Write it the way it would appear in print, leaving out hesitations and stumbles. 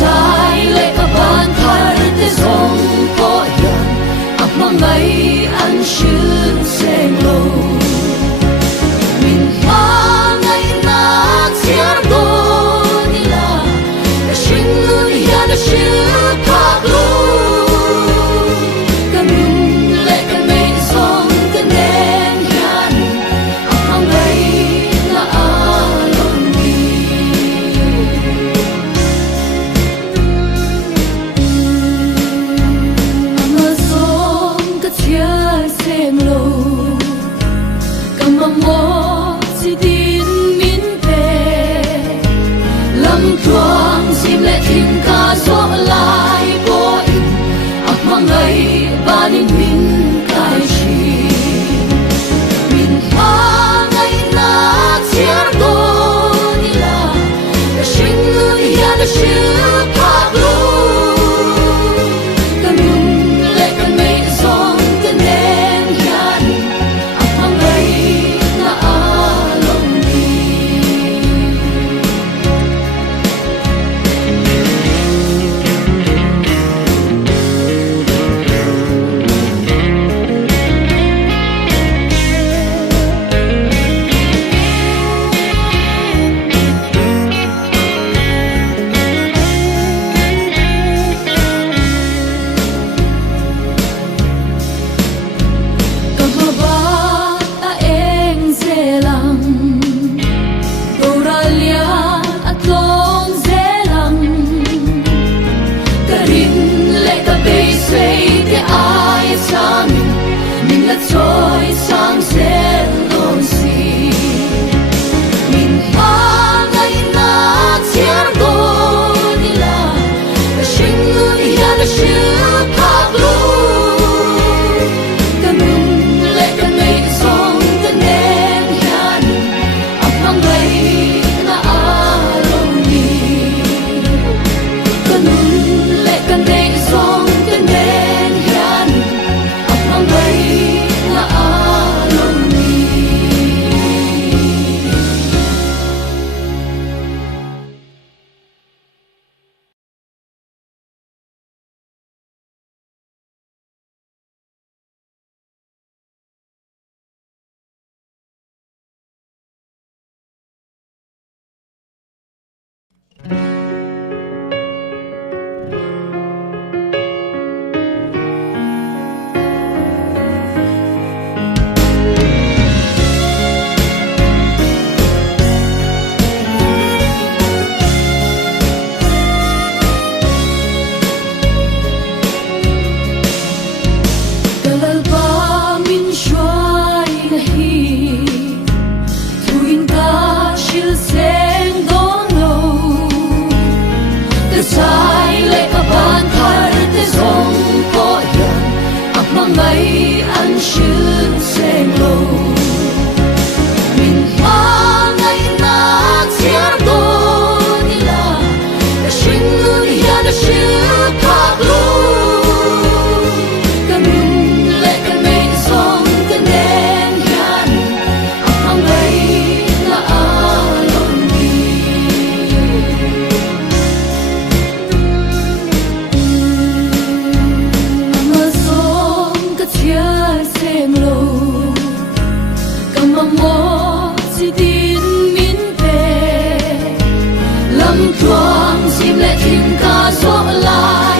sai lệ các bạn thar te song ko yan ap mangai an shin seng lo min ma ngai na chiar do ni la ka shin nu ya na shin pa lo ka min le ka nei song ka nen yan ap mangai na alon ni mo si tin min pe lam thuang sim le thim ka so lai po in ak mangai banin min kai chi min ha ngai na chiar do ni la ka shin nu ya na shi pa lo ka min le ka nei song ka nen yan ak mangai Choi sang zel don si min ha ngai na chiar do ni la ka shin nu ya na shi pa lo ka min le ka nei song ka nen yan ap mangai na alon ni ka min le ka nei song ka nen yan ap mangai sai lệ các bạn thar te song ko yan ap mangai an shin seng lo min ma ngai na chiar do ni la ka shin nu ya na shi pa lo ka min le ka nei song ka nen yan ap mangai na alon ni mo si tin min pe lam thuang sim le thim ka so lai